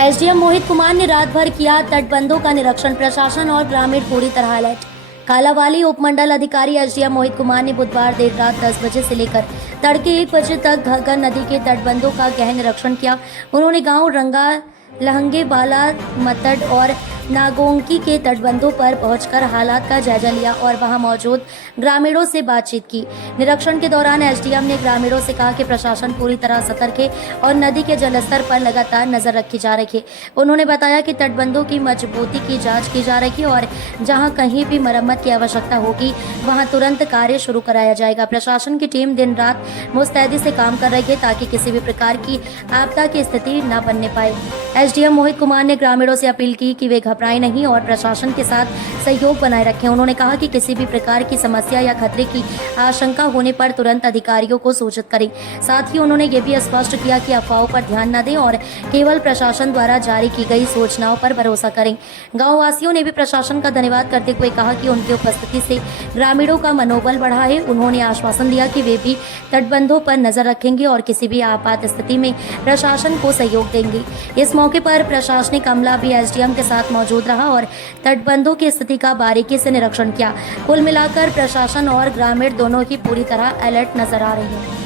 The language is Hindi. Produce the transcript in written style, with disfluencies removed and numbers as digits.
एसडीएम मोहित कुमार ने रात भर किया तटबंधों का निरीक्षण। प्रशासन और ग्रामीण पूरी तरह अलर्ट। कालावाली उपमंडल अधिकारी एसडीएम मोहित कुमार ने बुधवार देर रात 10 बजे से लेकर तड़के 1 बजे तक घग्गर नदी के तटबंधों का गहन निरीक्षण किया। उन्होंने गांव रंगा, लहंगेवाला, मतड और नागोंकी के तटबंधों पर पहुंचकर हालात का जायजा लिया और वहां मौजूद ग्रामीणों से बातचीत की। निरीक्षण के दौरान एसडीएम ने ग्रामीणों से कहा कि प्रशासन पूरी तरह सतर्क है और नदी के जलस्तर पर लगातार नजर रखी जा रही है। उन्होंने बताया कि तटबंधों की मजबूती की जांच की जा रही है और जहां कहीं भी मरम्मत की आवश्यकता होगी वहां तुरंत कार्य शुरू कराया जाएगा। प्रशासन की टीम दिन रात मुस्तैदी से काम कर रही है ताकि किसी भी प्रकार की आपदा की स्थिति न बनने पाए। एसडीएम मोहित कुमार ने ग्रामीणों से अपील की कि वे घबराएं नहीं और प्रशासन के साथ सहयोग बनाए रखें। उन्होंने कहा कि किसी भी प्रकार की समस्या या खतरे की आशंका होने पर तुरंत अधिकारियों को सूचित करें। साथ ही उन्होंने ये भी स्पष्ट किया कि अफवाहों पर ध्यान न दें और केवल प्रशासन द्वारा जारी की गई सूचनाओं पर भरोसा करें। गाँव वासियों ने भी प्रशासन का धन्यवाद करते हुए कहा कि उनकी उपस्थिति से ग्रामीणों का मनोबल बढ़ा है। उन्होंने आश्वासन दिया कि वे भी तटबंधों पर नजर रखेंगे और किसी भी आपात स्थिति में प्रशासन को सहयोग देंगे। इस मौके पर प्रशासनिक अमला भी एसडीएम के साथ मौजूद रहा और तटबंधों की स्थिति का बारीकी से निरीक्षण किया। कुल मिलाकर प्रशासन और ग्रामीण दोनों ही पूरी तरह अलर्ट नजर आ रहे हैं।